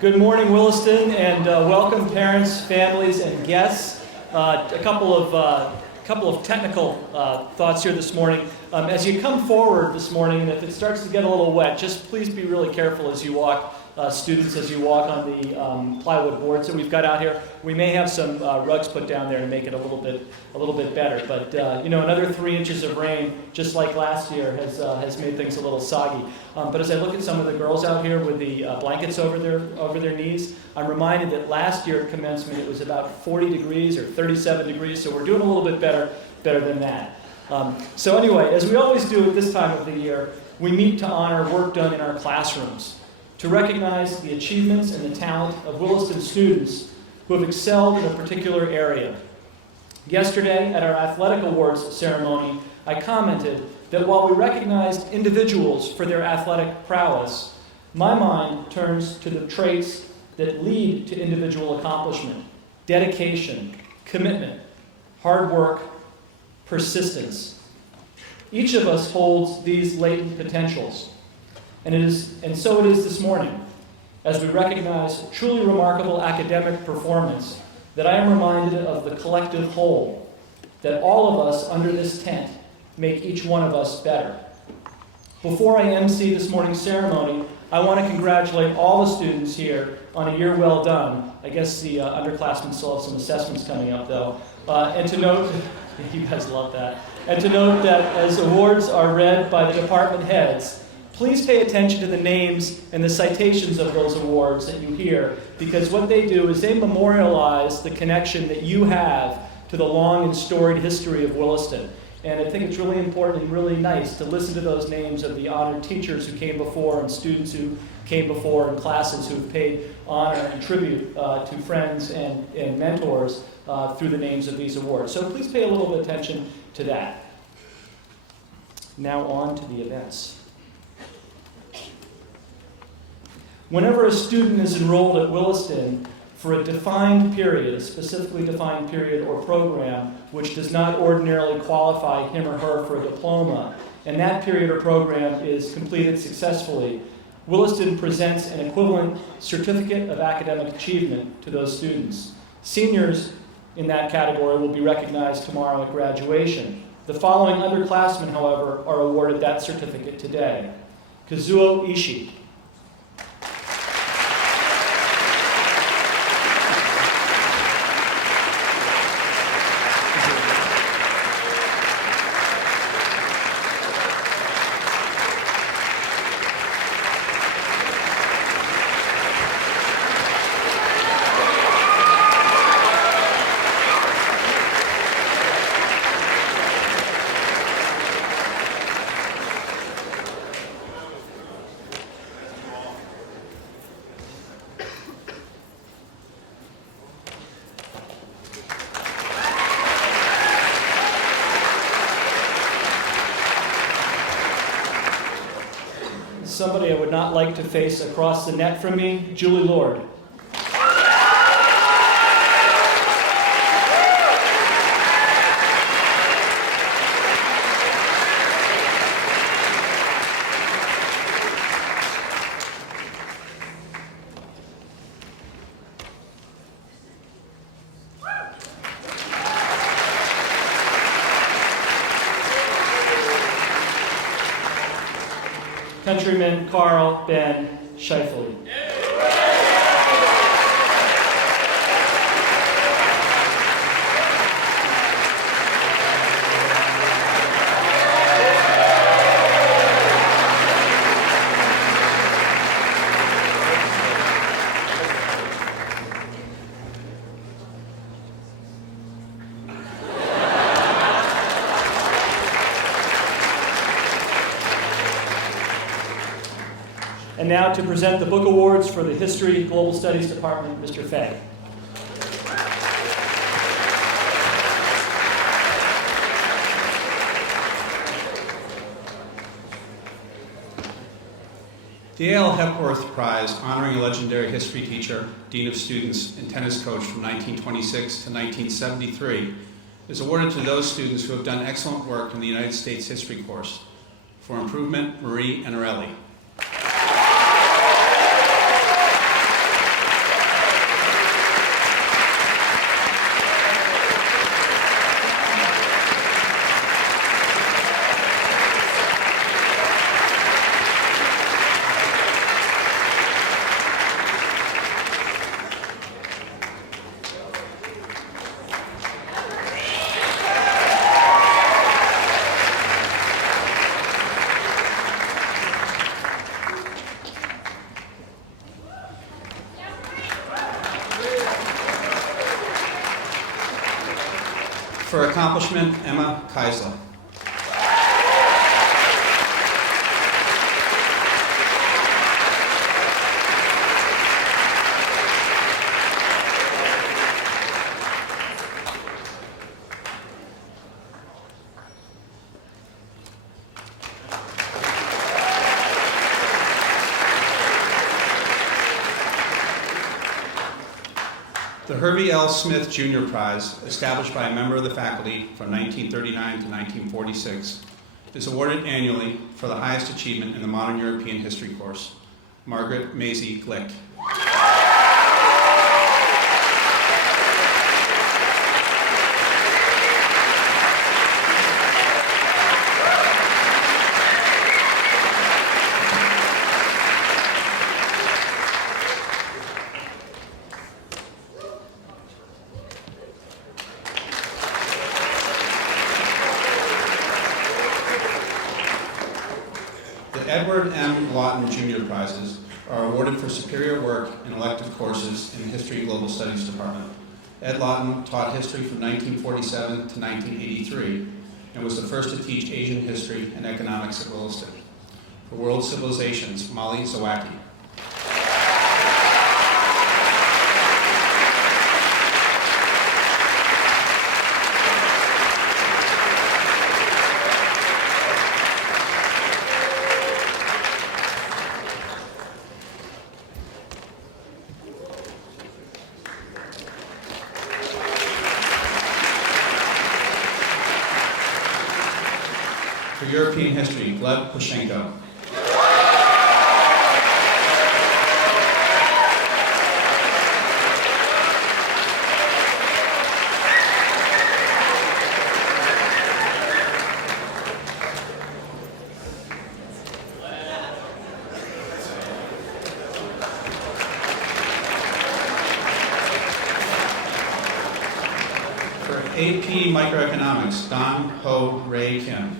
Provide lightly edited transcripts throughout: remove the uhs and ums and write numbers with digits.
Good morning, Williston, and welcome parents, families, and guests. A couple of technical thoughts here this morning. As you come forward this morning, and if it starts to get a little wet, just please be really careful as you walk, students, as you walk on the plywood boards that we've got out here. We may have some rugs put down there to make it a little bit better. But another 3 inches of rain, just like last year, has made things a little soggy. But as I look at some of the girls out here with the blankets over their knees, I'm reminded that last year at commencement it was about 40 degrees or 37 degrees, so we're doing a little bit better than that. So anyway, as we always do at this time of the year, we meet to honor work done in our classrooms, to recognize the achievements and the talent of Williston students who have excelled in a particular area. Yesterday, at our athletic awards ceremony, I commented that while we recognized individuals for their athletic prowess, my mind turns to the traits that lead to individual accomplishment: dedication, commitment, hard work, persistence. Each of us holds these latent potentials, and so it is this morning, as we recognize truly remarkable academic performance, that I am reminded of the collective whole, that all of us under this tent make each one of us better. Before I MC this morning's ceremony, I want to congratulate all the students here on a year well done. I guess the underclassmen still have some assessments coming up, though. And to note, you guys love that, and to note that as awards are read by the department heads, please pay attention to the names and the citations of those awards that you hear, because what they do is they memorialize the connection that you have to the long and storied history of Williston. And I think it's really important and really nice to listen to those names of the honored teachers who came before and students who came before and classes who've paid honor and tribute to friends and mentors through the names of these awards. So please pay a little bit of attention to that. Now on to the events. Whenever a student is enrolled at Williston for a defined period, a specifically defined period or program which does not ordinarily qualify him or her for a diploma, and that period or program is completed successfully, Williston presents an equivalent certificate of academic achievement to those students. Seniors in that category will be recognized tomorrow at graduation. The following underclassmen, however, are awarded that certificate today: Kazuo Ishii, somebody I would not like to face across the net from me, Julie Lord. Countryman Carl Ben Scheifele. And now to present the book awards for the History Global Studies Department, Mr. Fay. The A.L. Hepworth Prize, honoring a legendary history teacher, dean of students, and tennis coach from 1926 to 1973, is awarded to those students who have done excellent work in the United States History course. For improvement, Marie Anarelli. accomplishment, Emma Keisler. The Hervey L. Smith Jr. Prize, established by a member of the faculty from 1939 to 1946, is awarded annually for the highest achievement in the Modern European History course. Margaret Maisie Glick. Edward M. Lawton Jr. Prizes are awarded for superior work in elective courses in the History Global Studies Department. Ed Lawton taught history from 1947 to 1983 and was the first to teach Asian history and economics at Williston. For World Civilizations, Molly Zawacki. For European history, Gleb Pushenko. For AP Microeconomics, Don Ho Ray Kim.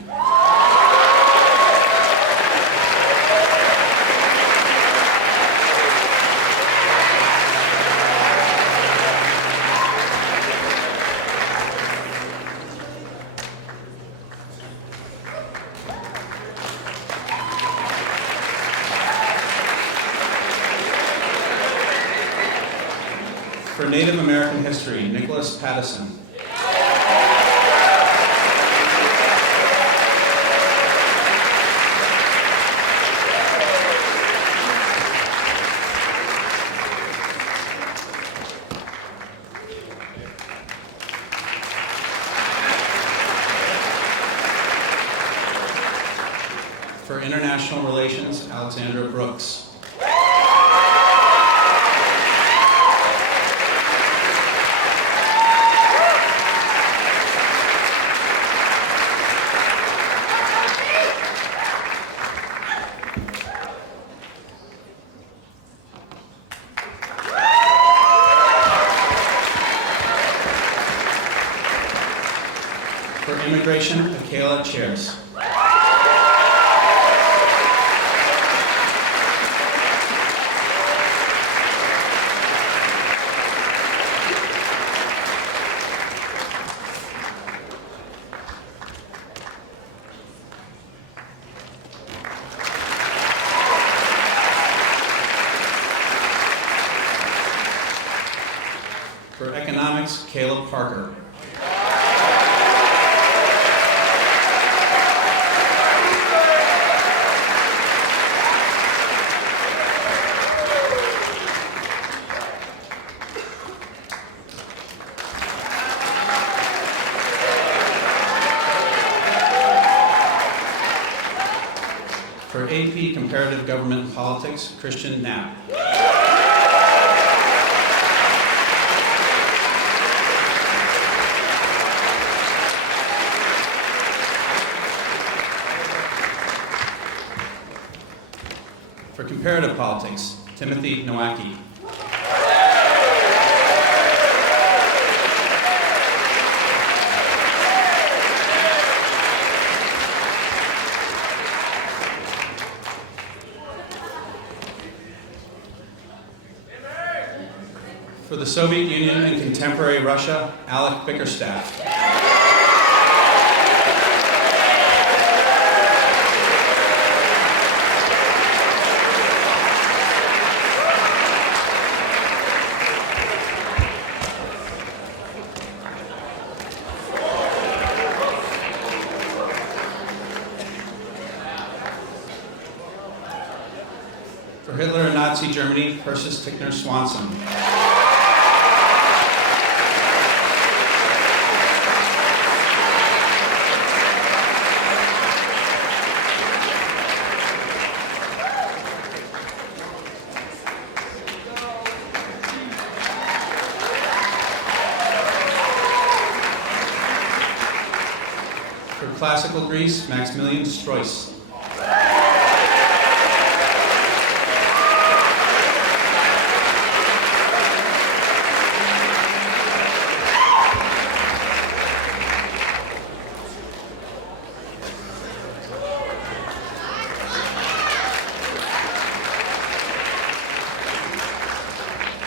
For Native American history, Nicholas Pattison. For international relations, Alexandra Brooks. For immigration, Akela Chairs. For economics, Caleb Parker. For AP Comparative Government and Politics, Christian Knapp. For Comparative Politics, Timothy Nowacki. For the Soviet Union and Contemporary Russia, Alec Bickerstaff. For Hitler and Nazi Germany, Persis Tickner Swanson. For Classical Greece, Maximilian Strauss.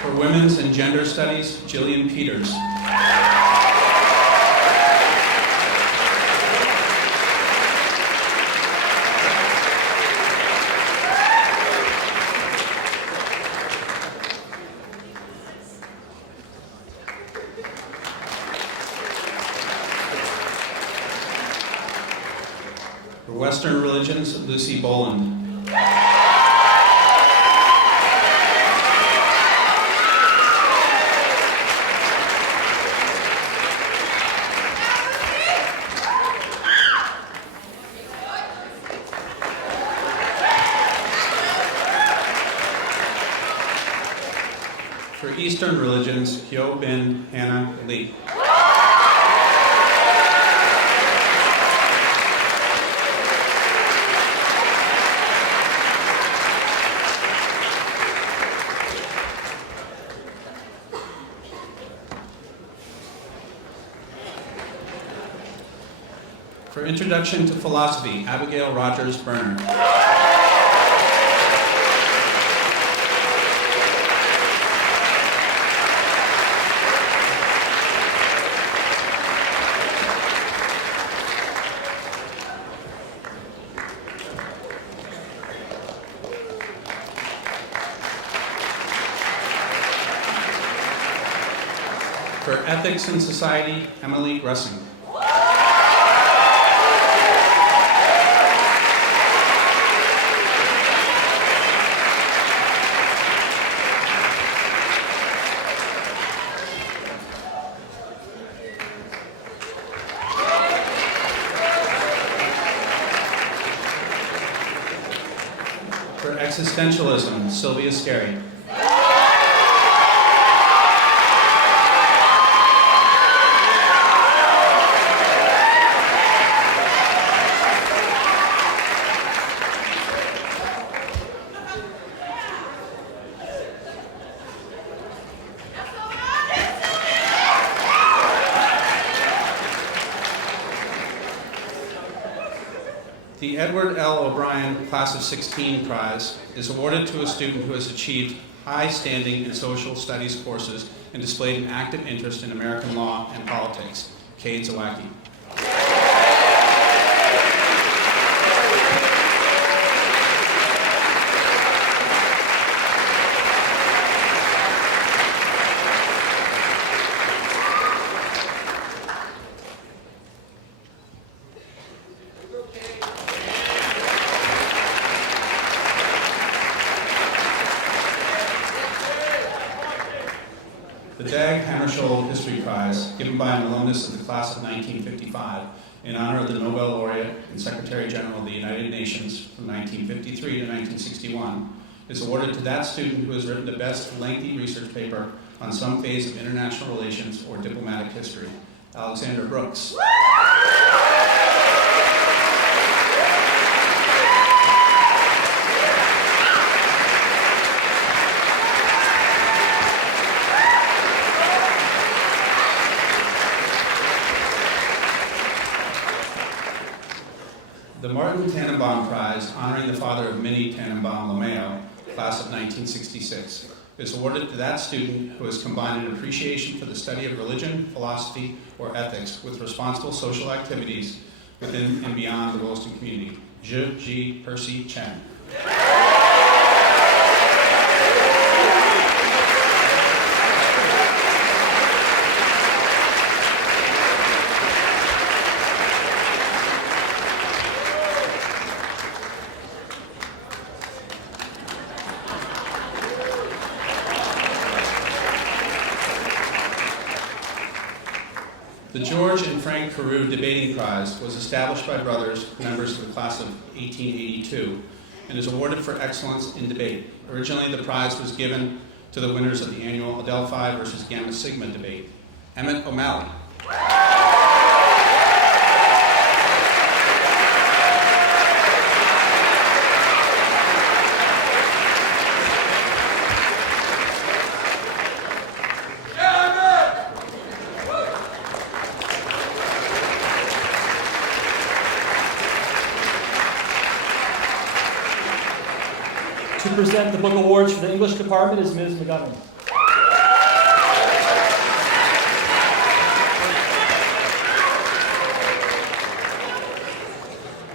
For Women's and Gender Studies, Jillian Peters. For Western Religions, Lucy Boland. For Eastern Religions, Hyo Bin Hannah Lee. For Introduction to Philosophy, Abigail Rogers Berner. For Ethics in Society, Emily Gressing. For Existentialism, Sylvia Scarry. The Edward L. O'Brien Class of 16 Prize is awarded to a student who has achieved high standing in social studies courses and displayed an active interest in American law and politics. Cade Zawacki. The Dag Hammarskjöld History Prize, given by an alumnus of the class of 1955 in honor of the Nobel laureate and Secretary General of the United Nations from 1953 to 1961, is awarded to that student who has written the best lengthy research paper on some phase of international relations or diplomatic history. Alexander Brooks. The Martin Tannenbaum Prize, honoring the father of Minnie Tannenbaum Lomeo, class of 1966, is awarded to that student who has combined an appreciation for the study of religion, philosophy, or ethics with responsible social activities within and beyond the Williston community. Zhi Ji Percy Chen. George and Frank Carew Debating Prize was established by brothers, members of the class of 1882, and is awarded for excellence in debate. Originally, the prize was given to the winners of the annual Adelphi versus Gamma Sigma debate. Emmett O'Malley. To present the book awards for the English department is Ms. McGovern.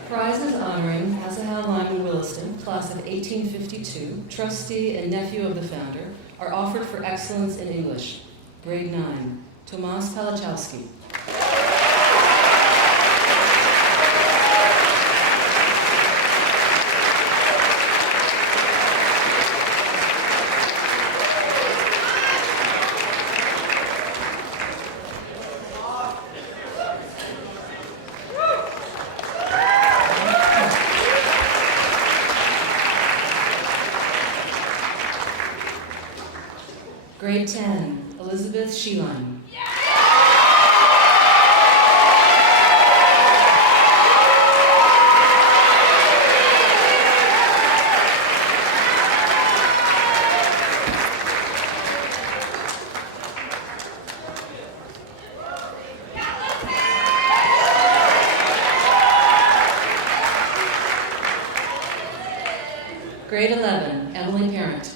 Prizes honoring Asahel Lyman Williston, class of 1852, trustee and nephew of the founder, are offered for excellence in English. Grade 9, Tomas Palachowski. Grade 10, Elizabeth Sheeline. Grade 11, Emily Parent.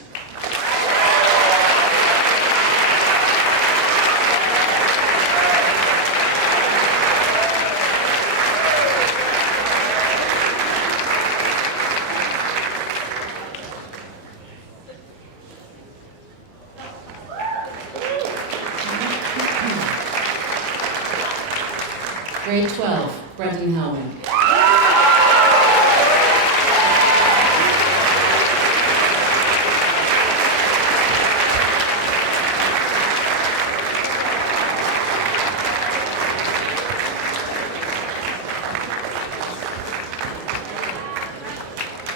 Grade 12, Brendan Helwing.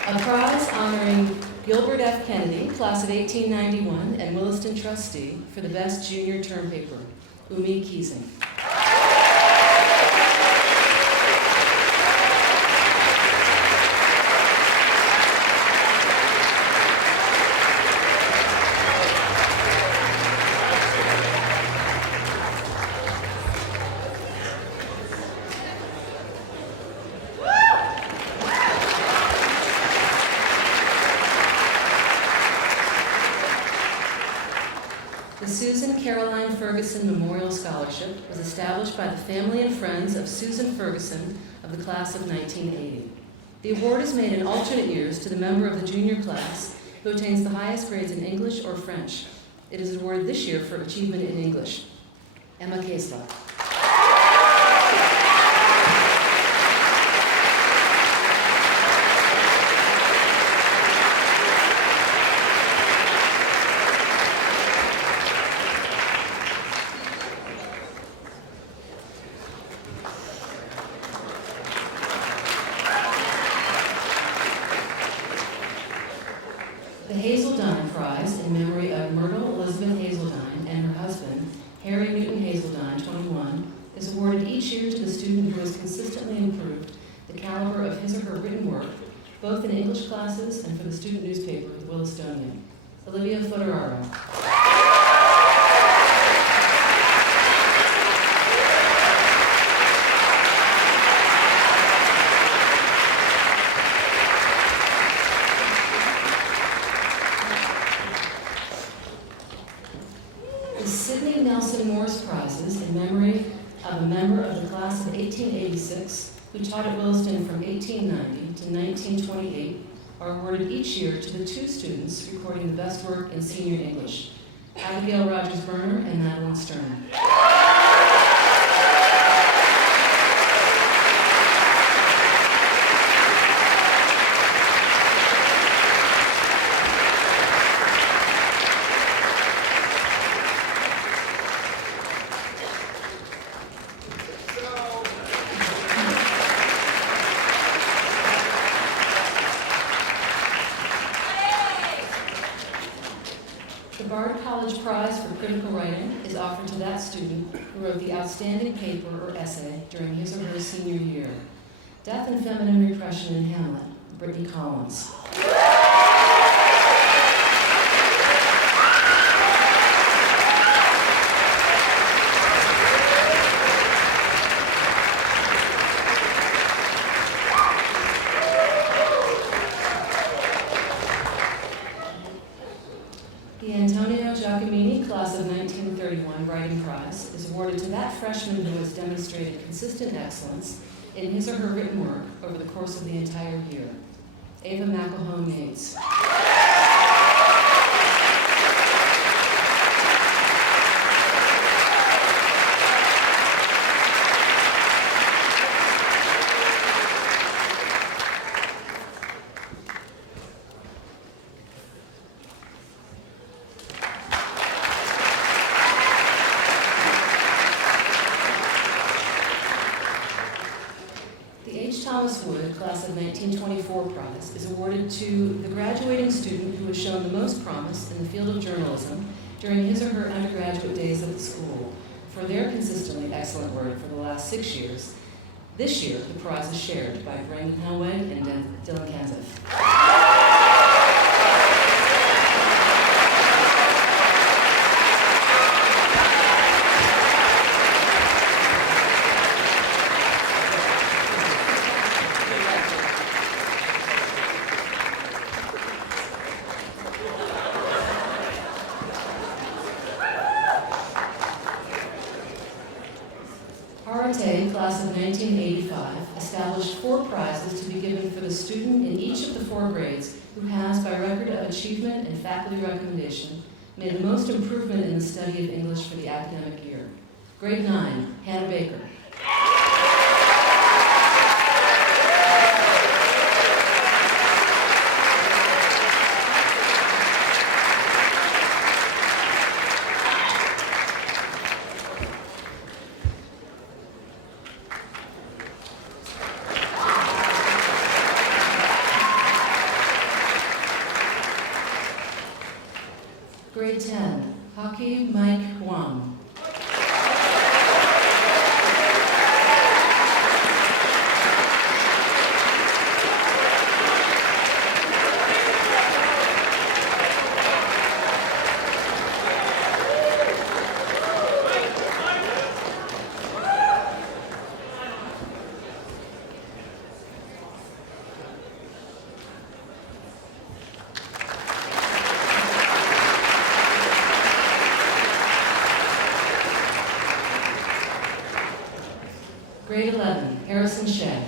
A prize honoring Gilbert F. Kennedy, class of 1891, and Williston trustee for the best junior term paper, Umi Keesing. The Susan Caroline Ferguson Memorial Scholarship was established by the family and friends of Susan Ferguson of the class of 1980. The award is made in alternate years to the member of the junior class who attains the highest grades in English or French. It is awarded this year for achievement in English. Emma Kesla. The Hazeldine Prize in memory of Myrtle Elizabeth Hazeldine and her husband, Harry Newton Hazeldine, 21, is awarded each year to the student who has consistently improved the caliber of his or her written work, both in English classes and for the student newspaper, the Willistonian. Olivia Foderaro. The Sidney Nelson Morse Prizes in memory of a member of the class of 1886 who taught at Williston from 1890 to 1928 are awarded each year to the two students recording the best work in senior English, Abigail Rogers-Berner and Madeline Stern. College Prize for Critical Writing is offered to that student who wrote the outstanding paper or essay during his or her senior year. Death and Feminine Repression in Hamlet, Brittany Collins. The Antonio Giacomini Class of 1931 Writing Prize is awarded to that freshman who has demonstrated consistent excellence in his or her written work over the course of the entire year. Ava McElhone Yates. Thomas Wood, Class of 1924 Prize, is awarded to the graduating student who has shown the most promise in the field of journalism during his or her undergraduate days at the school for their consistently excellent work for the last 6 years. This year, the prize is shared by Brandon Helweg and Dylan Kanzeff. Arate, Class of 1985, established 4 prizes to be given for the student in each of the 4 grades who has, by record of achievement and faculty recommendation, made the most improvement in the study of English for the academic year. Grade 9, Hannah Baker. Grade 10, Hockey Mike Wong. Grade 11, Harrison Shea.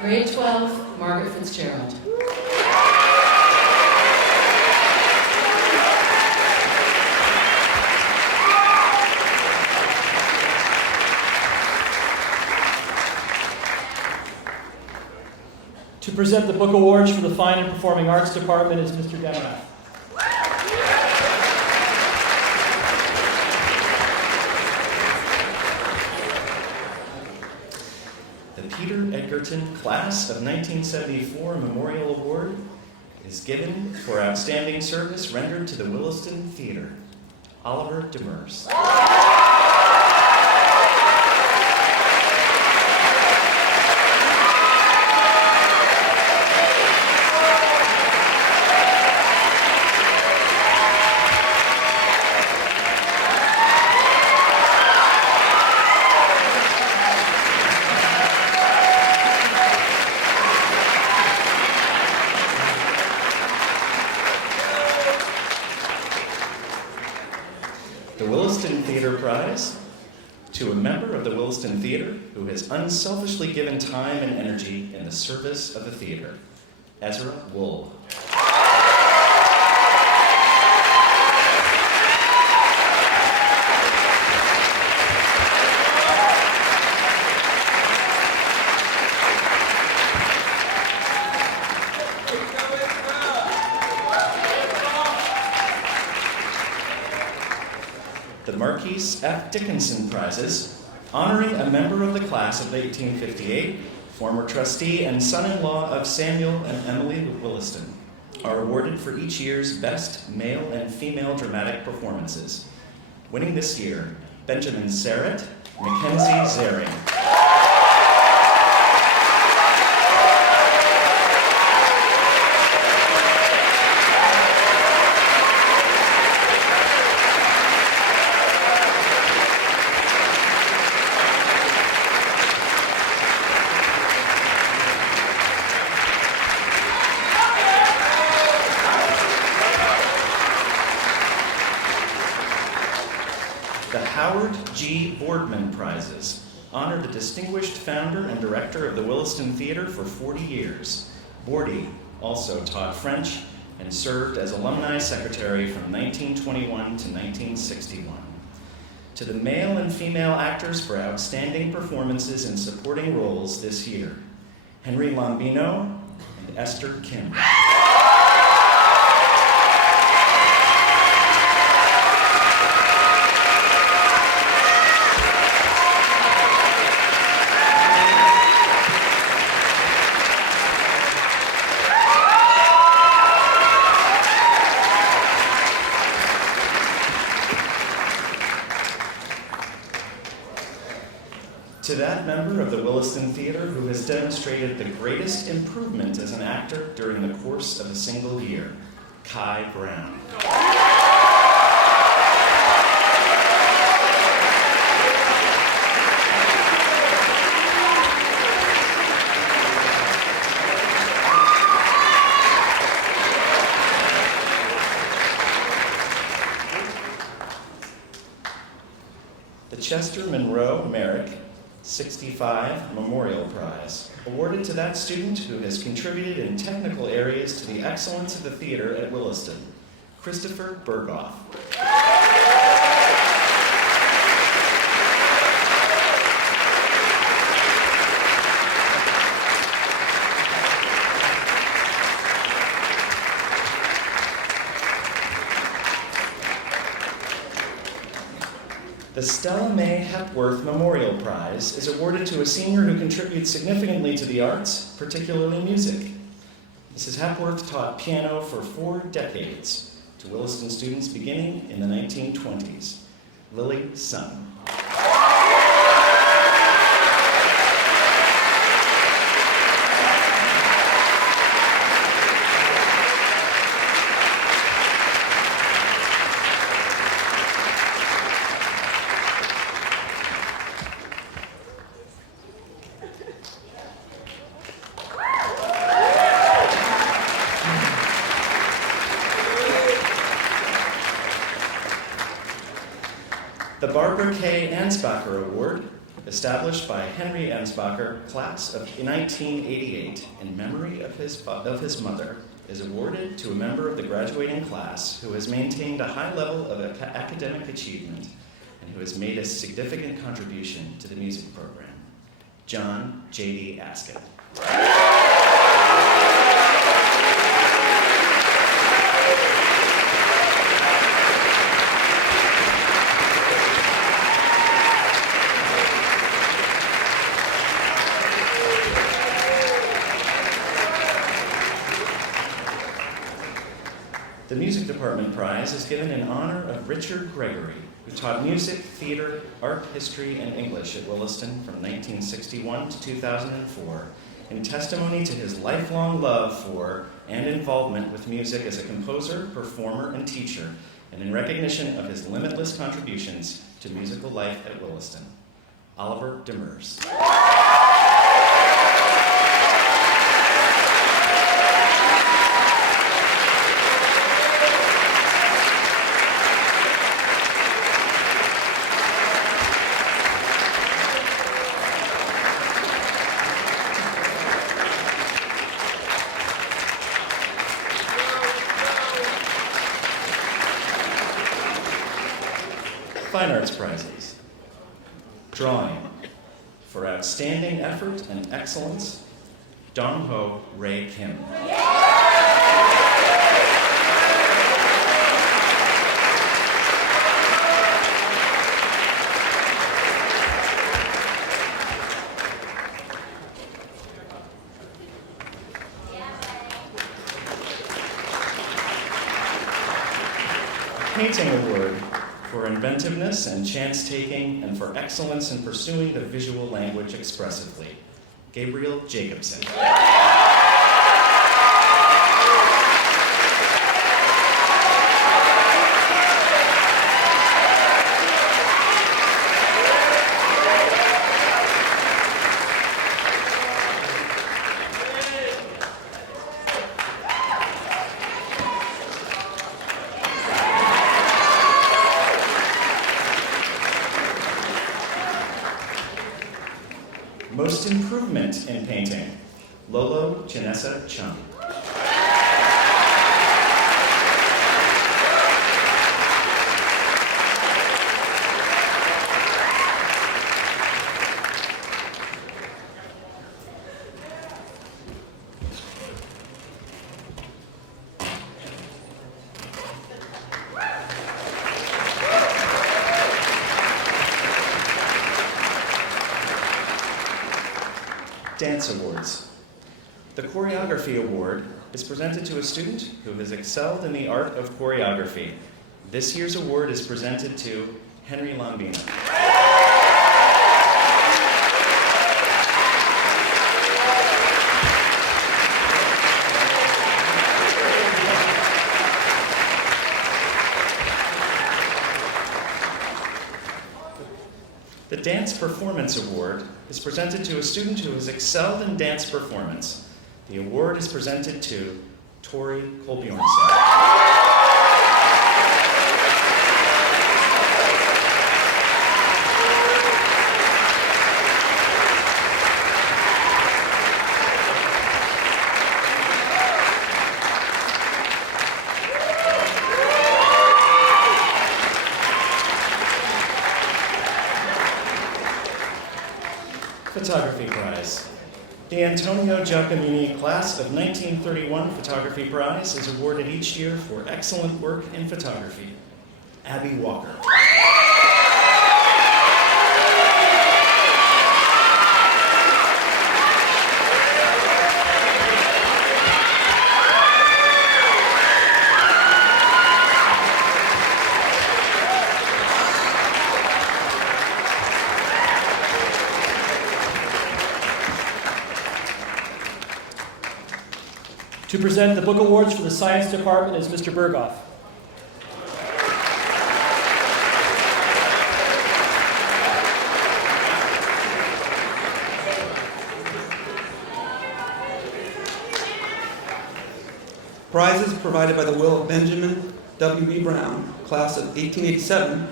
Grade 12, Margaret Fitzgerald. To present the book awards for the Fine and Performing Arts Department is Mr. Demerath. The Peter Edgerton Class of 1974 Memorial Award is given for outstanding service rendered to the Williston Theater. Oliver Demers. The Williston Theater Prize to a member of the Williston Theater who has unselfishly given time and energy in the service of the theater, Ezra Wool. Marquise F. Dickinson Prizes, honoring a member of the class of 1858, former trustee and son-in-law of Samuel and Emily Williston, are awarded for each year's best male and female dramatic performances. Winning this year, Benjamin Serrett, Mackenzie Zering. Howard G. Boardman Prizes honor the distinguished founder and director of the Williston Theater for 40 years. Bordy also taught French and served as alumni secretary from 1921 to 1961. To the male and female actors for outstanding performances in supporting roles this year, Henry Lombino and Esther Kim. To that member of the Williston Theater who has demonstrated the greatest improvement as an actor during the course of a single year, Kai Brown. The Chester Monroe Merrick 65 Memorial Prize, awarded to that student who has contributed in technical areas to the excellence of the theater at Williston, Christopher Berghoff. The Stella Mae Hepworth Memorial Prize is awarded to a senior who contributes significantly to the arts, particularly music. Mrs. Hepworth taught piano for 4 decades to Williston students beginning in the 1920s. Lily Sun. The Barbara K. Ansbacher Award, established by Henry Ansbacher, class of 1988, in memory of his mother, is awarded to a member of the graduating class who has maintained a high level of academic achievement and who has made a significant contribution to the music program. John J.D. Askett. The Music Department Prize is given in honor of Richard Gregory, who taught music, theater, art history, and English at Williston from 1961 to 2004, in testimony to his lifelong love for and involvement with music as a composer, performer, and teacher, and in recognition of his limitless contributions to musical life at Williston. Oliver Demers. Fine Arts Prizes. Drawing. For outstanding effort and excellence, Dong Ho Ray Kim. Painting Award for inventiveness and chance-taking and for excellence in pursuing the visual language expressively. Gabriel Jacobson. Most Improvement in Painting, Lolo Janessa Chung. Dance Awards. The Choreography Award is presented to a student who has excelled in the art of choreography. This year's award is presented to Henry Lombina. The Dance Performance Award is presented to a student who has excelled in dance performance. The award is presented to Tori Kolbjornsen. Photography Prize. The Antonio Giacomini Class of 1931 Photography Prize is awarded each year for excellent work in photography. Abby Walker. To present the book awards for the science department is Mr. Berghoff. Prizes provided by the will of Benjamin W.E. Brown, class of 1887,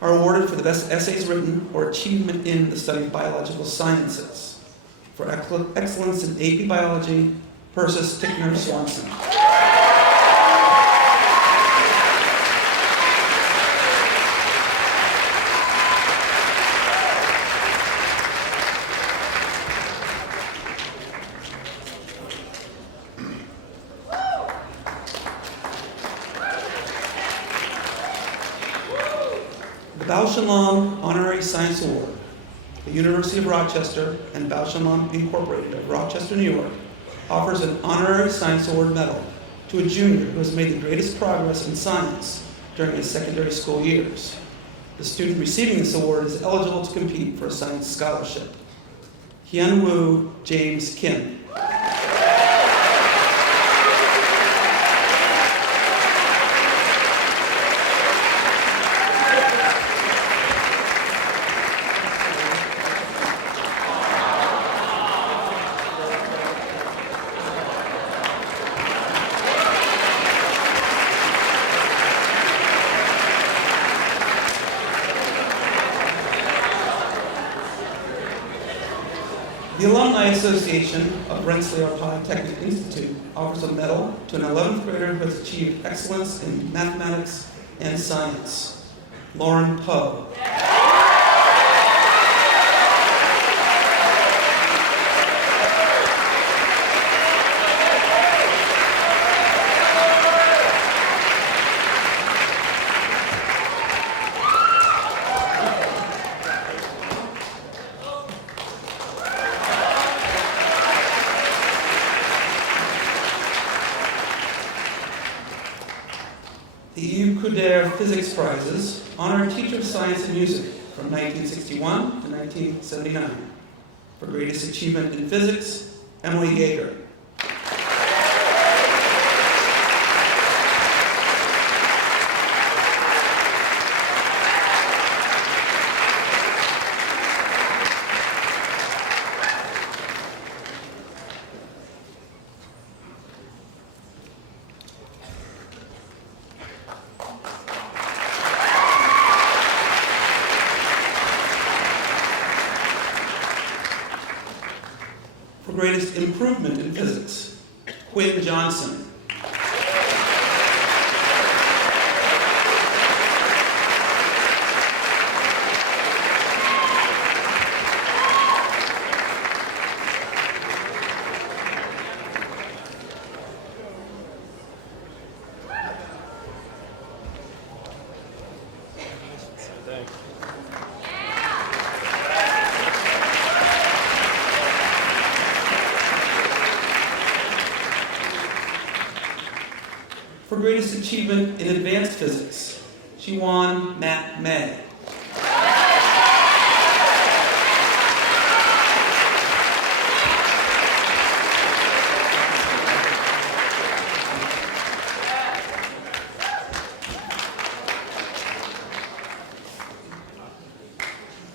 are awarded for the best essays written or achievement in the study of biological sciences. For excellence in AP Biology, Persis Tickner Swanson. The Bausch & Lomb Honorary Science Award, the University of Rochester and Bausch & Lomb Incorporated of Rochester, New York, offers an honorary science award medal to a junior who has made the greatest progress in science during his secondary school years. The student receiving this award is eligible to compete for a science scholarship. Hyun-woo James Kim. The Alumni Association of Rensselaer Polytechnic Institute offers a medal to an 11th grader who has achieved excellence in mathematics and science. Lauren Poe. The EU Couder Physics Prizes honor a teacher of science and music from 1961 to 1979. For greatest achievement in physics, Emily Yeager. For greatest improvement in physics, Quinn Johnson. For greatest achievement in advanced physics, Shiwan Matt May.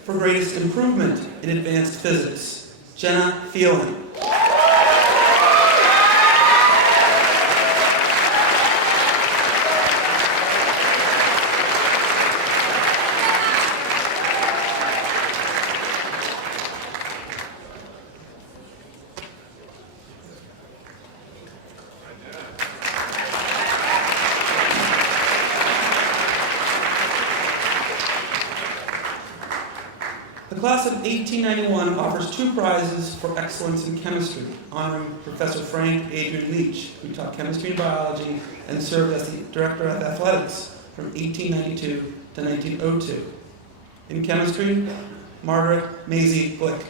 For greatest improvement in advanced physics, Jenna Phelan. The class of 1891 offers 2 prizes for excellence in chemistry, honoring Professor Frank Adrian Leach, who taught chemistry and biology and served as the director of athletics from 1892 to 1902. In chemistry, Margaret Maisie Glick.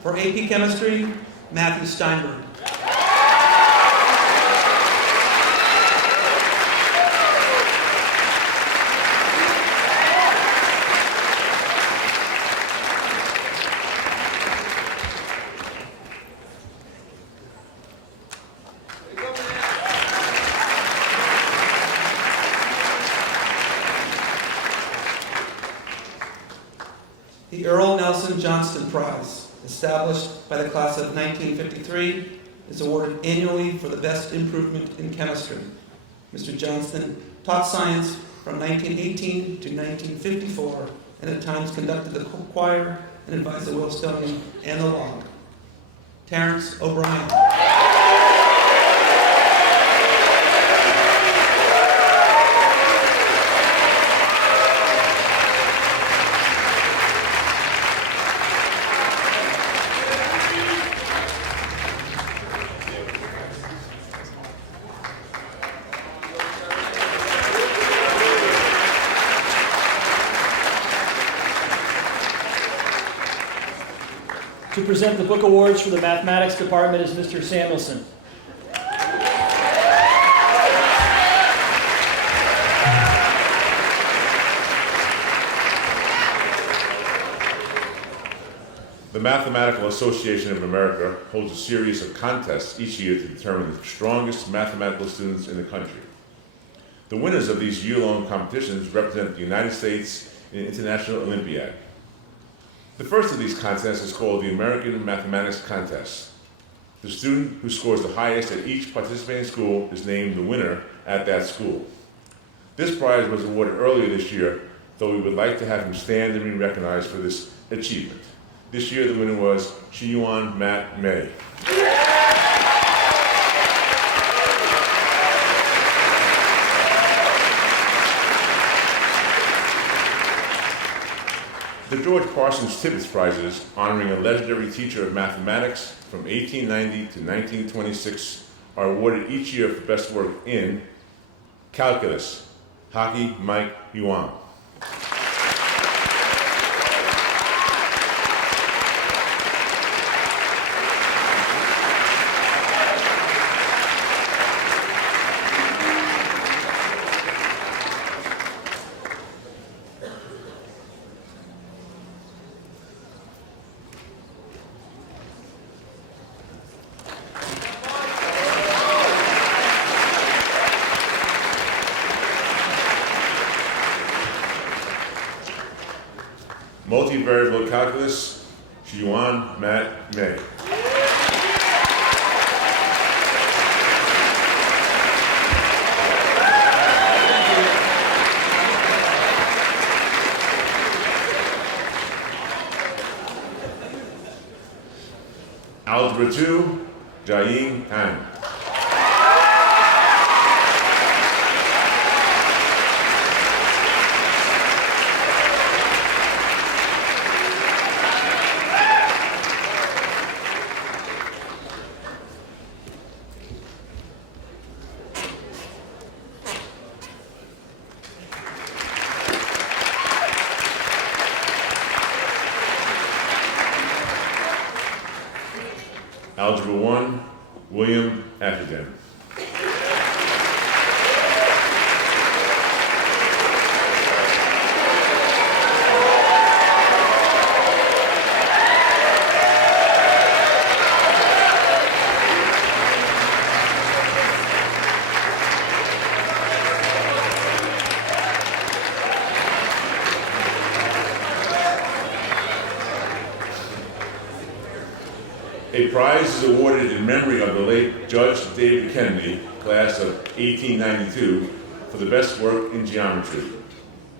For AP Chemistry, Matthew Steinberg. The Earl Nelson Johnston Prize, established by the class of 1953, is awarded annually for the best improvement in chemistry. Mr. Johnston taught science from 1918 to 1954 and at times conducted the choir and advised the Williston and the log. Terrence O'Brien. To present the book awards for the mathematics department is Mr. Samuelson. The Mathematical Association of America holds a series of contests each year to determine the strongest mathematical students in the country. The winners of these year-long competitions represent the United States in the International Olympiad. The first of these contests is called the American Mathematics Contest. The student who scores the highest at each participating school is named the winner at that school. This prize was awarded earlier this year, though we would like to have him stand and be recognized for this achievement. This year the winner was Shiyuan Matt May. The George Parsons Tibbets Prizes, honoring a legendary teacher of mathematics from 1890 to 1926, are awarded each year for best work in calculus. Hockey Mike Yuan. Multivariable calculus, Yuan Matt May. Algebra 2, Jiaying Han. Algebra 1, William Atherton. A prize is awarded in memory of the late Judge David Kennedy, class of 1892, for the best work in geometry.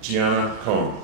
Gianna Cohn.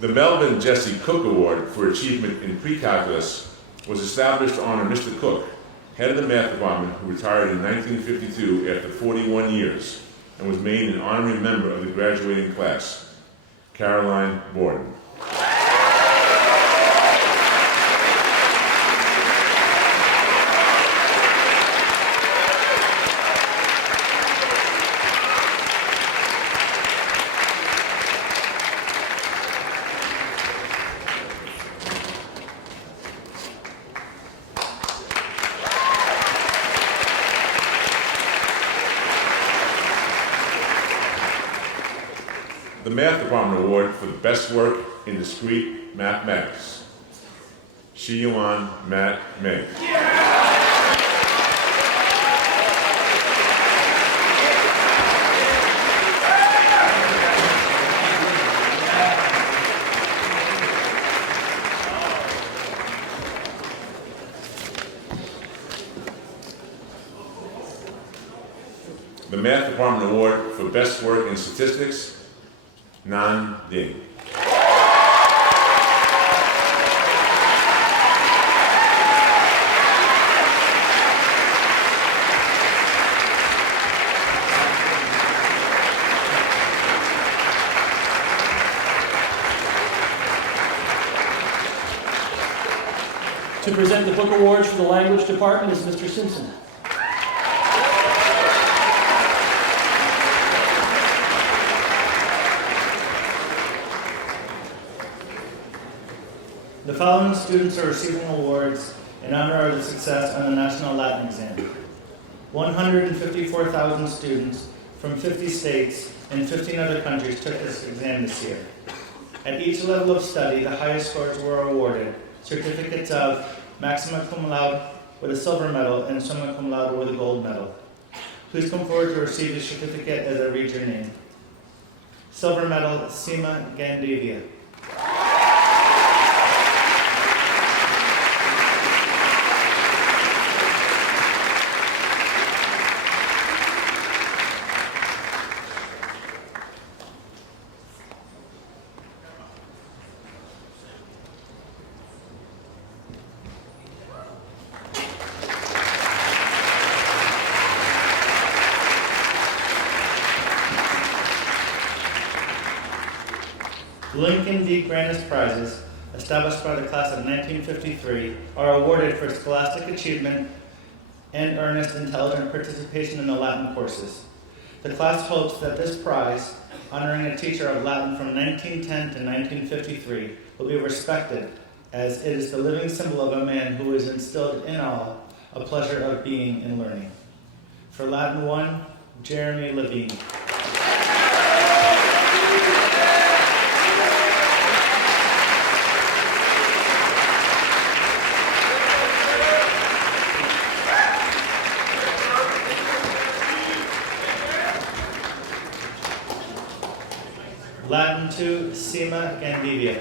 The Melvin Jesse Cook Award for Achievement in Pre-Calculus was established to honor Mr. Cook, head of the math department, who retired in 1952 after 41 years and was made an honorary member of the graduating class. Caroline Borden. The Math Department Award for the Best Work in Discrete Mathematics. Shiyuan Matt May. The Math Department Award for Best Work in Statistics, Nan Ding. To present the book awards for the language department is Mr. Simpson. The following students are receiving awards in honor of their success on the National Latin Exam. 154,000 students from 50 states and 15 other countries took this exam this year. At each level of study, the highest scores were awarded certificates of Maxima Cum Laude with a silver medal and Summa Cum Laude with a gold medal. Please come forward to receive your certificate as I read your name. Silver medal, Seema Gandevia. Lincoln D. Grannis Prizes, established by the class of 1953, are awarded for scholastic achievement and earnest, intelligent participation in the Latin courses. The class hopes that this prize, honoring a teacher of Latin from 1910 to 1953, will be respected, as it is the living symbol of a man who has instilled in all a pleasure of being and learning. For Latin 1, Jeremy Levine. Latin 2, Seema Gandevia.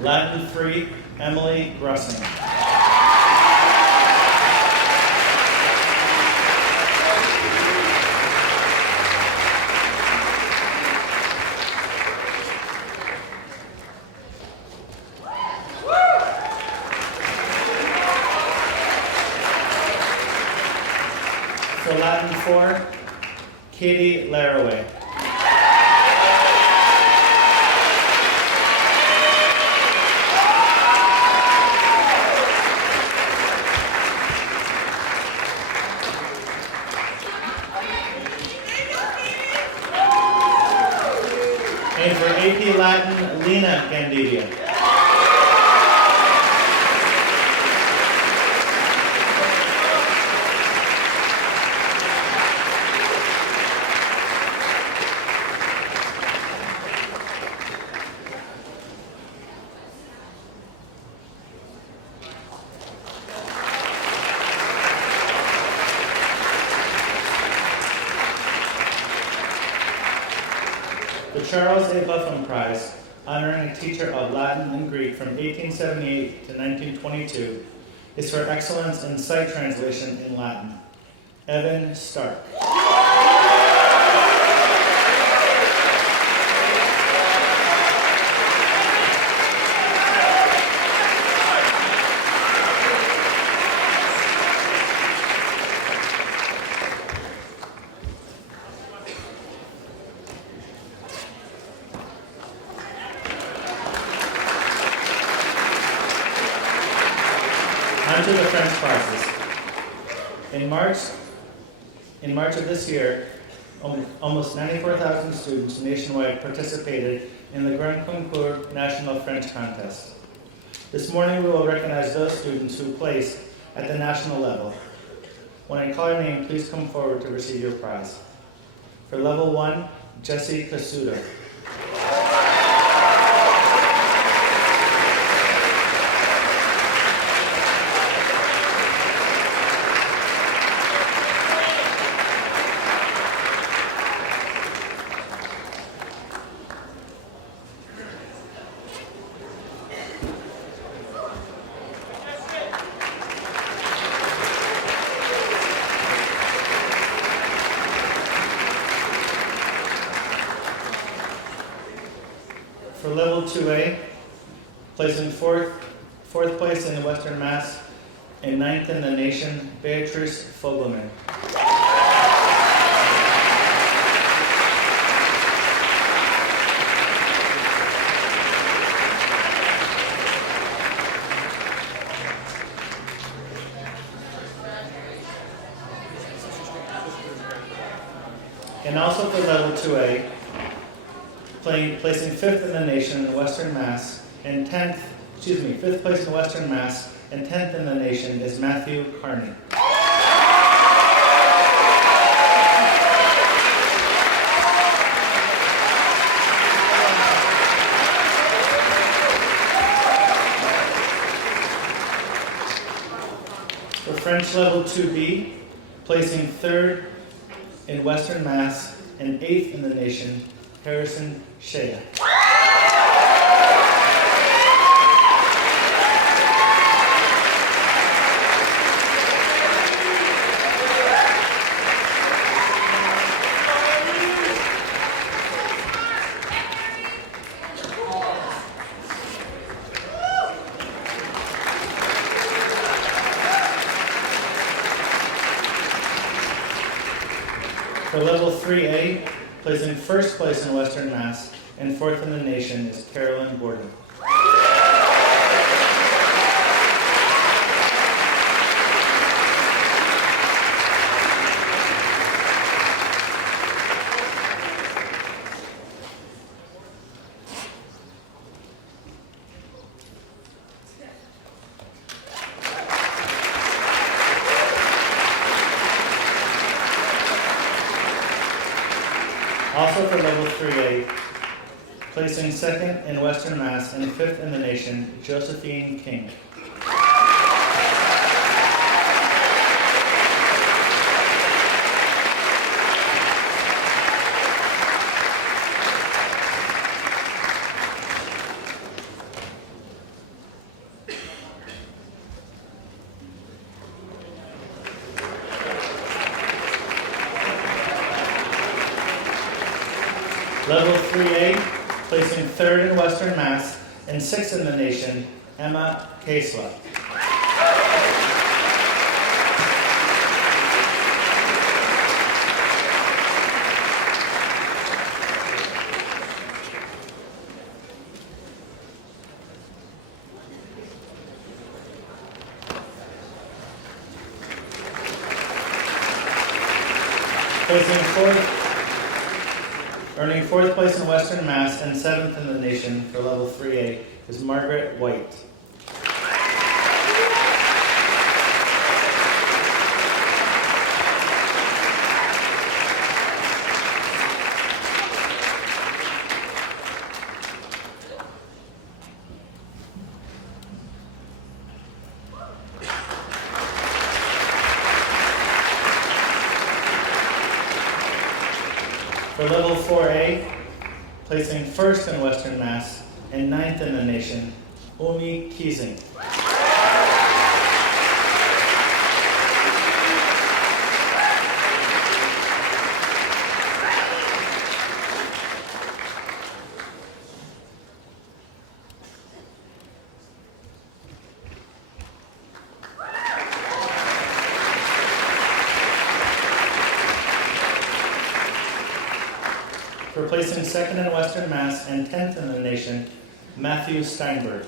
Latin 3, Emily Grussing. For Latin 4, Katie Laraway. And for AP Latin, Lena Gandevia. The Charles A. Buffum Prize, honoring a teacher of Latin and Greek from 1878 to 1922, is for excellence in sight translation in Latin. Evan Stark. On to the French prizes. In March of this year, almost 94,000 students nationwide participated in the Grand Concours National French Contest. This morning we will recognize those students who placed at the national level. When I call your name, please come forward to receive your prize. For level 1, Jesse Casuda. For level 2A, placing fourth place in the Western Mass and 9th in the nation, Beatrice Fogelman. And also for level 2A, placing 5th in the nation in the Western Mass and 5th place in the Western Mass and 10th in the nation is Matthew Carney. For French Level 2B, placing 3rd in Western Mass and 8th in the nation, Harrison Shea. For Level 3A, placing 1st place in Western Mass and 4th in the nation is Carolyn Gordon. Also for Level 3A, placing 2nd in Western Mass and 5th in the nation, Josephine King. Level 3A, placing 3rd in Western Mass and 6th in the nation, Emma Kasla. Earning 4th place in Western Mass and 7th in the nation for Level 3A is Margaret White. For Level 4A, placing 1st in Western Mass and 9th in the nation, Omi Keesing. For placing 2nd in Western Mass and 10th in the nation, Matthew Steinberg.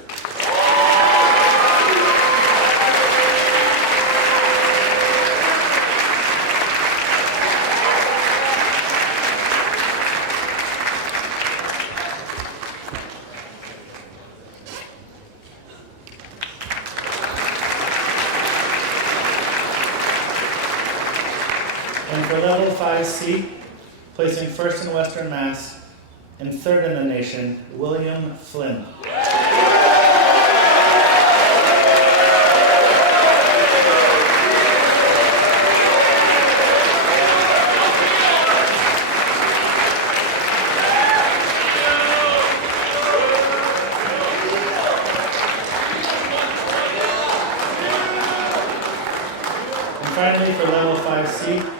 And for Level 5C, placing 1st in Western Mass and 3rd in the nation, William Flynn. And finally, for Level 5C,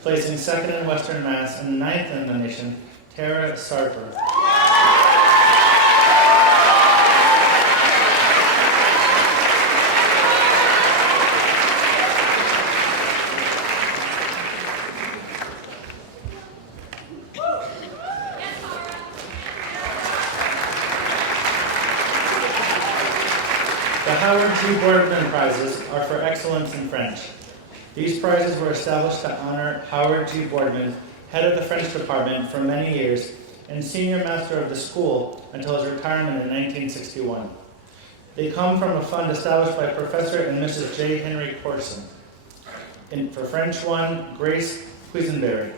placing 2nd in Western Mass and 9th in the nation, Tara Sarper. The Howard G. Boardman Prizes are for excellence in French. These prizes were established to honor Howard G. Boardman, head of the French department for many years and senior master of the school until his retirement in 1961. They come from a fund established by Professor and Mrs. J. Henry Corson. And for French 1, Grace Quisenberry.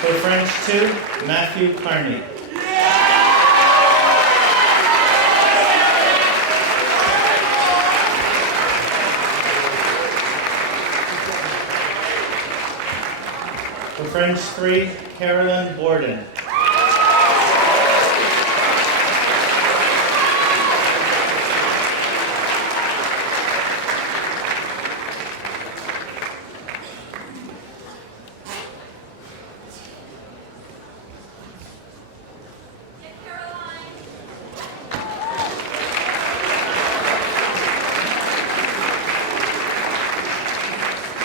For French 2, Matthew Carney. For French 3, Carolyn Borden.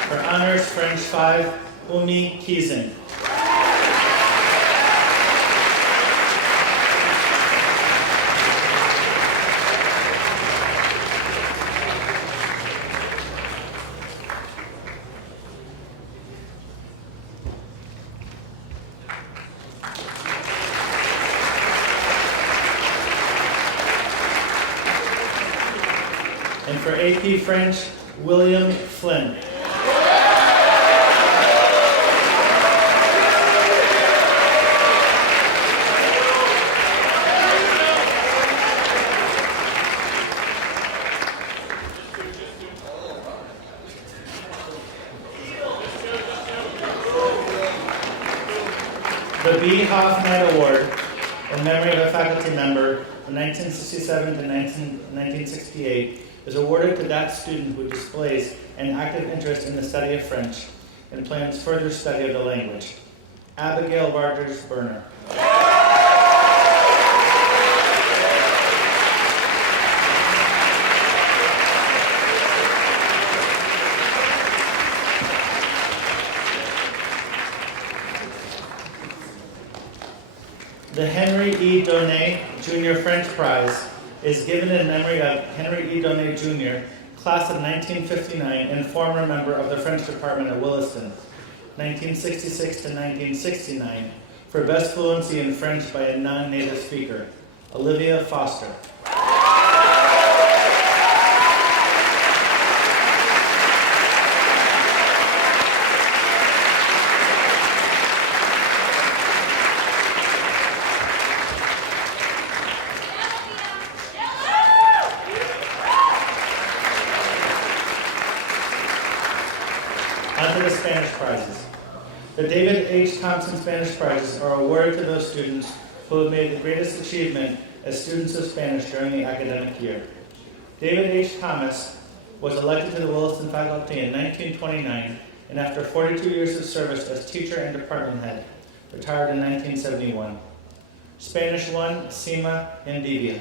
For honors, French 5, Umi Kiesing. And for AP French, William Flynn. The B. Hoff Knight Award, in memory of a faculty member from 1967 to 1968, is awarded to that student who displays an active interest in the study of French and plans further study of the language. Abigail Rogers Berner. The Henry E. Donnet Junior French Prize is given in memory of Henry E. Donnet Jr., class of 1959 and former member of the French department at Williston, 1966 to 1969, for best fluency in French by a non-native speaker, Olivia Foster. On to the Spanish prizes. The David H. Thompson Spanish Prizes are awarded to those students who have made the greatest achievement as students of Spanish during the academic year. David H. Thomas was elected to the Williston faculty in 1929 and after 42 years of service as teacher and department head, retired in 1971. Spanish 1, Sima Endivia.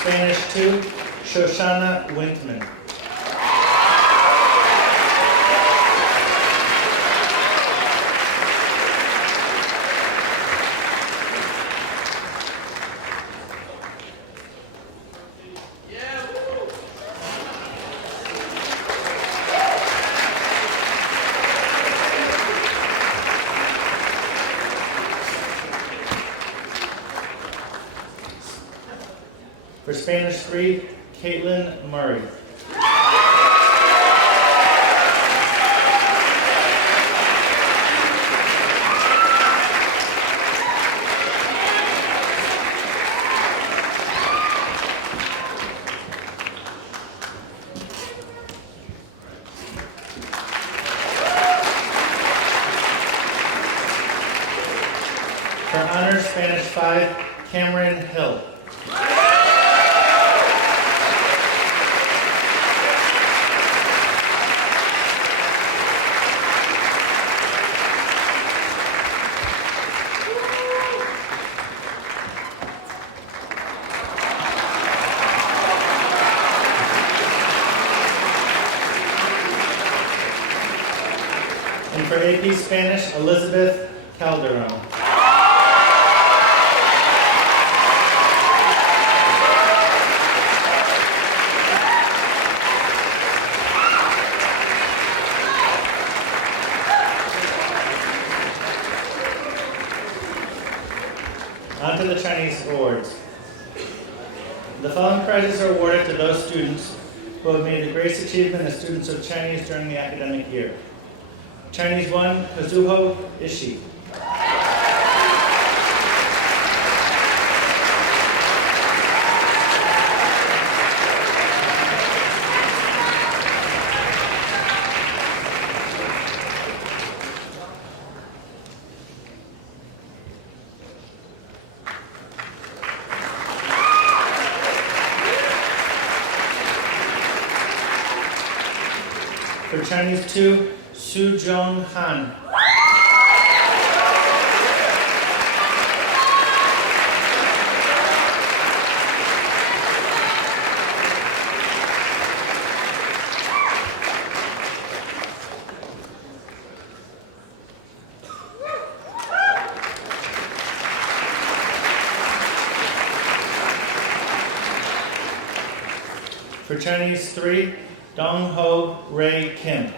Spanish 2, Shoshana Winkman. For Spanish 3, Caitlin Murray. 5, Cameron Hill. And for AP Spanish, Elizabeth Calderon. On to the Chinese awards. The following prizes are awarded to those students who have made the greatest achievement as students of Chinese during the academic year. Chinese 1, Kazuho Ishii. For Chinese 2, Su Jong Han. For Chinese 3, Dong Ho Ray Kim.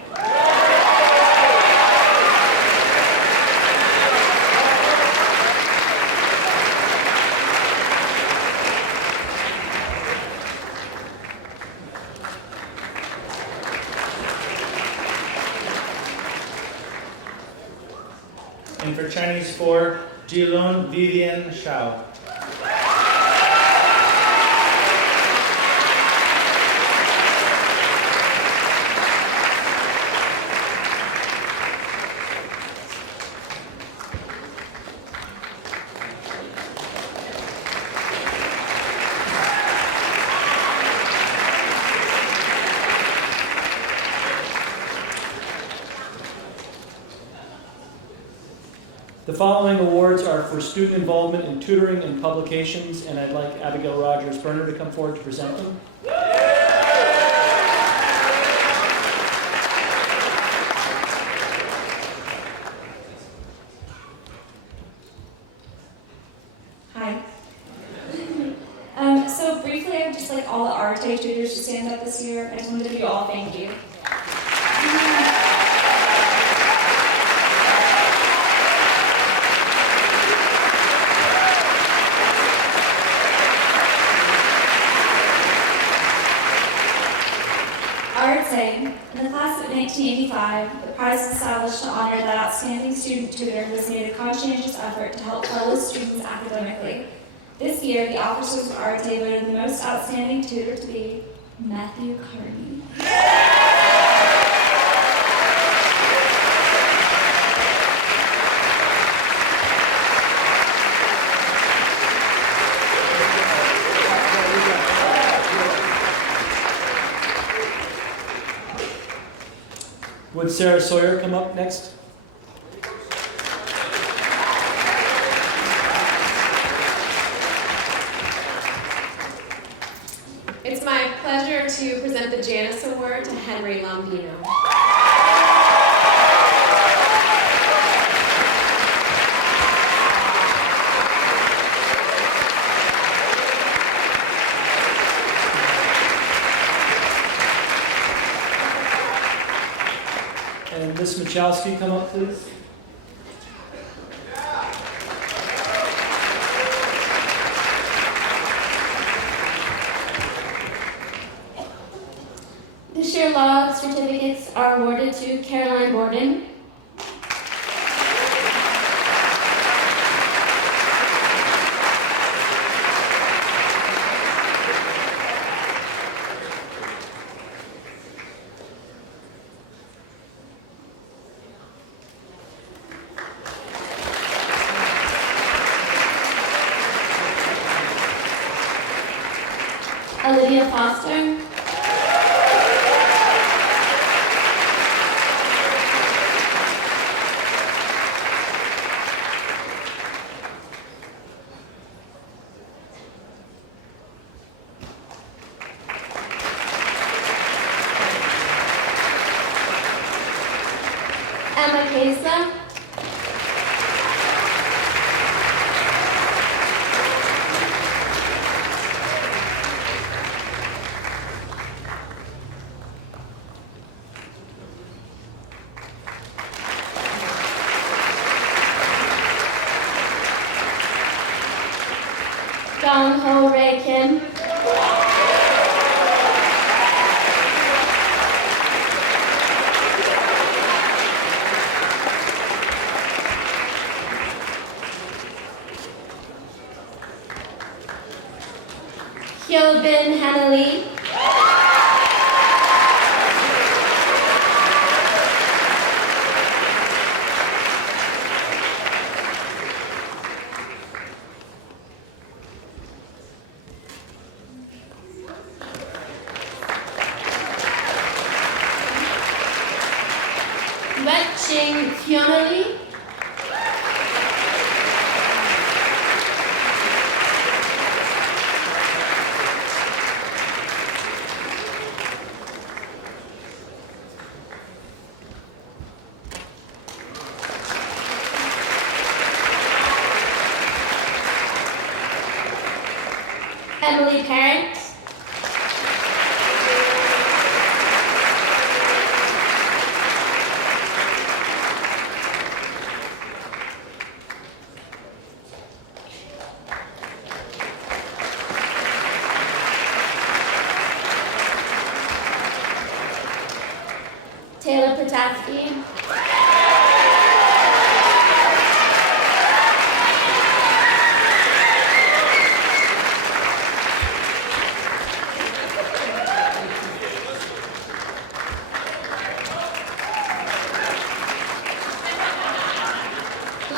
And for Chinese 4, Jilun Vivian Shao. The following awards are for student involvement in tutoring and publications, and I'd like Abigail Rogers-Berner to come forward to present them. Hi. So briefly, I would just like all the RTA tutors to stand up this year. I just wanted to give you all thank you. RTA, in the class of 1985, the prize was established to honor that outstanding student tutor who has made a conscientious effort to help fellow students academically. This year, the officers of RTA voted the most outstanding tutor to be Matthew Carney. Would Sarah Sawyer come up next? It's my pleasure to present the Janus Award to Henry Lombino. And Ms. Michalski, come up, please. This year, law certificates are awarded to Caroline Borden, Olivia Foster, Emma Kesa, Dong Ho Ray Kim, Hyobin Hannah Lee, Wet Ching Fiona Lee, Emily Parent, Taylor Patatsky,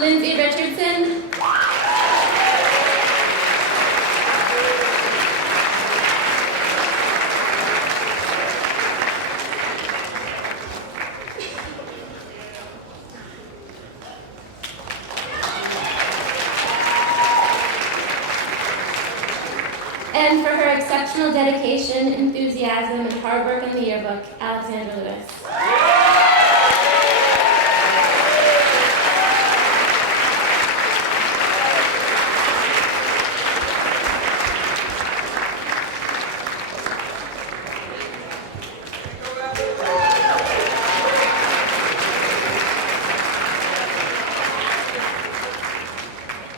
Lindsay Richardson, and for her exceptional dedication, enthusiasm, and hard work in the yearbook, Alexandra Lewis.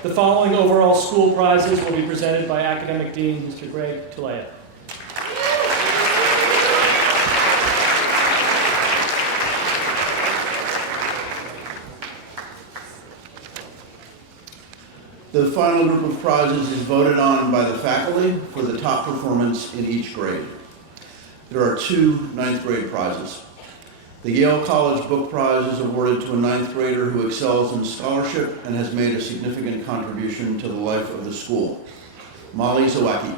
The following overall school prizes will be presented by Academic Dean Mr. Greg Tulea. The final group of prizes is voted on by the faculty for the top performance in each grade. There are 2 ninth grade prizes. The Yale College Book Prize is awarded to a ninth grader who excels in scholarship and has made a significant contribution to the life of the school. Molly Zawacki.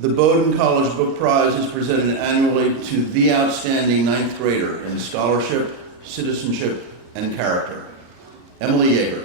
The Bowdoin College Book Prize is presented annually to the outstanding ninth grader in scholarship, citizenship, and character. Emily Yeager.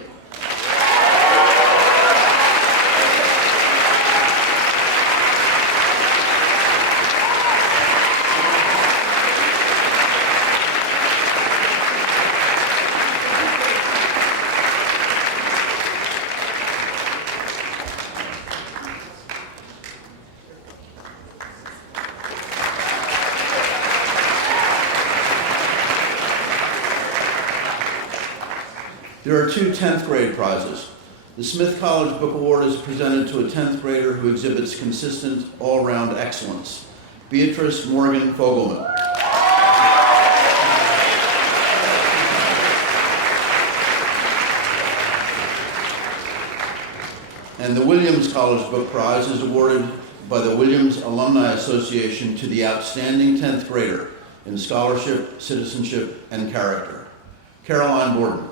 There are 2 10th grade prizes. The Smith College Book Award is presented to a 10th grader who exhibits consistent all-round excellence. Beatrice Morgan Fogelman. And the Williams College Book Prize is awarded by the Williams Alumni Association to the outstanding 10th grader in scholarship, citizenship, and character. Caroline Borden.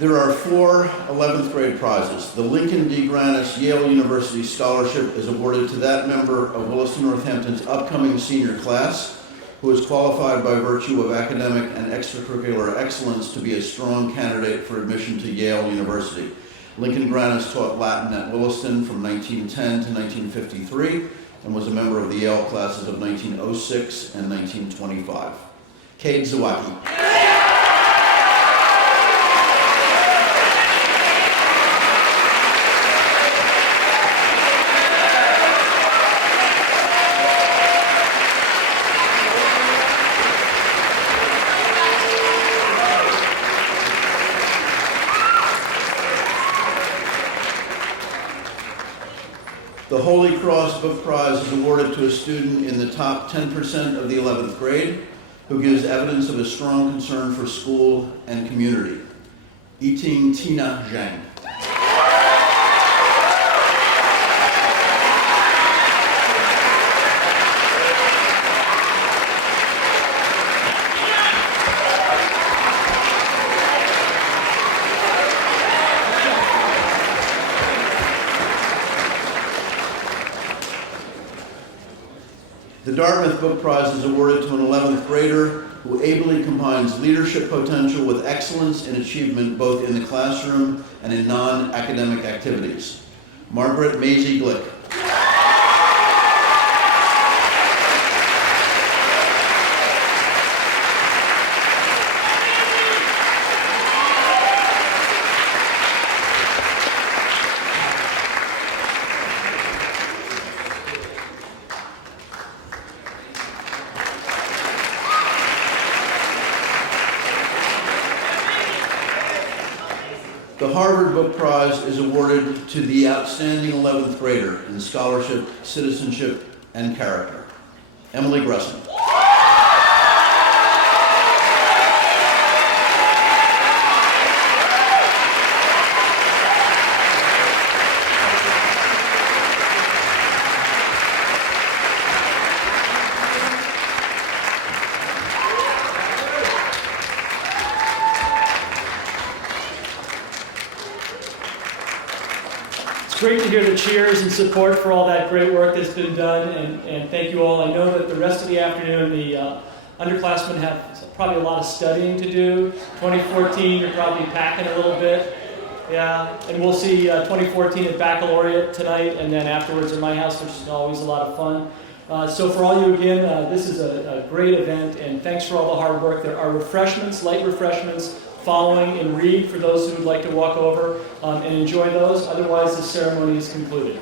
There are 4 11th grade prizes. The Lincoln D. Granis Yale University Scholarship is awarded to that member of Williston, Northampton's upcoming senior class who is qualified by virtue of academic and extracurricular excellence to be a strong candidate for admission to Yale University. Lincoln Granis taught Latin at Williston from 1910 to 1953 and was a member of the Yale classes of 1906 and 1925. Cade Zawacki. The Holy Cross Book Prize is awarded to a student in the top 10% of the 11th grade who gives evidence of a strong concern for school and community. Yiting Tina Zhang. The Dartmouth Book Prize is awarded to an 11th grader who ably combines leadership potential with excellence in achievement both in the classroom and in non-academic activities. Margaret Maisie Glick. The Harvard Book Prize is awarded to the outstanding 11th grader in scholarship, citizenship, and character. Emily Gresson. Great to hear the cheers and support for all that great work that's been done, and thank you all. I know that the rest of the afternoon, the underclassmen have probably a lot of studying to do. 2014, you're probably packing a little bit. Yeah, and we'll see 2014 at Baccalaureate tonight, and then afterwards at my house, which is always a lot of fun. So for all you again, this is a great event, and thanks for all the hard work. There are refreshments, light refreshments, following in Reed for those who would like to walk over and enjoy those. Otherwise, the ceremony is concluded.